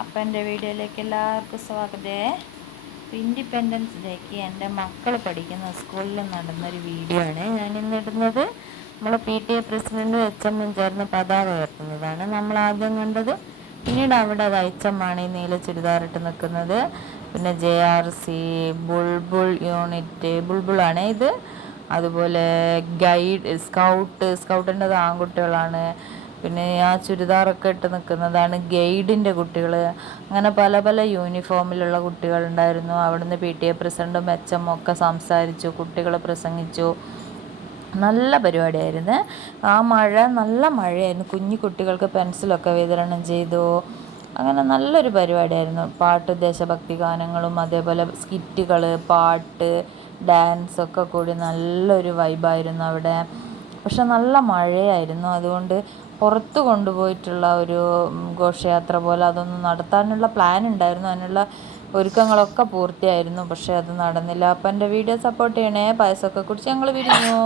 അപ്പം എൻ്റെ വീഡിയോയിലേക്ക് എല്ലാവർക്കും സ്വാഗതം. ഇൻഡിപെൻഡൻസ് ഡേക്ക് എൻ്റെ മക്കൾ പഠിക്കുന്ന സ്കൂളിൽ നടന്നൊരു വീഡിയോ ആണ് ഞാൻ ഇന്നിടുന്നത്. നമ്മൾ PTA പ്രസിഡൻറ്റും HM ചേർന്ന് പതാക ഉയർത്തുന്നതാണ് നമ്മൾ ആദ്യം കണ്ടത്. പിന്നീട് അവിടെ അത് HM ആണ് ഈ നീല ചുരിദാറിട്ട് നിൽക്കുന്നത്. പിന്നെ JRC ബുൾബുൾ യൂണിറ്റ് ബുൾബുളാണ് ഇത്. അതുപോലെ ഗൈഡ് സ്കൗട്ടിൻ്റെത് ആൺകുട്ടികളാണ്. പിന്നെ ആ ചുരിദാറൊക്കെ ഇട്ട് നിൽക്കുന്നതാണ് ഗൈഡിൻ്റെ കുട്ടികൾ. അങ്ങനെ പല പല യൂണിഫോമിലുള്ള കുട്ടികളുണ്ടായിരുന്നു. അവിടുന്ന് PTA പ്രസിഡൻറ്റും HM ഒക്കെ സംസാരിച്ചു, കുട്ടികൾ പ്രസംഗിച്ചു. നല്ല പരിപാടിയായിരുന്നു. ആ മഴ നല്ല മഴയായിരുന്നു. കുഞ്ഞു കുട്ടികൾക്ക് പെൻസിലൊക്കെ വിതരണം ചെയ്തു. അങ്ങനെ നല്ലൊരു പരിപാടിയായിരുന്നു. പാട്ട്, ദേശഭക്തി ഗാനങ്ങളും അതേപോലെ സ്കിറ്റുകൾ, പാട്ട്, ഡാൻസൊക്കെ കൂടി നല്ലൊരു വൈബായിരുന്നു അവിടെ. പക്ഷെ നല്ല മഴയായിരുന്നു. അതുകൊണ്ട് പുറത്ത് കൊണ്ടുപോയിട്ടുള്ള ഒരു ഘോഷയാത്ര പോലെ അതൊന്നും നടത്താനുള്ള പ്ലാൻ ഉണ്ടായിരുന്നു. അതിനുള്ള ഒരുക്കങ്ങളൊക്കെ പൂർത്തിയായിരുന്നു. പക്ഷേ അത് നടന്നില്ല. അപ്പം എൻ്റെ വീഡിയോ സപ്പോർട്ട് ചെയ്യണേ. പായസമൊക്കെ കുടിച്ച് ഞങ്ങൾ പിരിഞ്ഞു.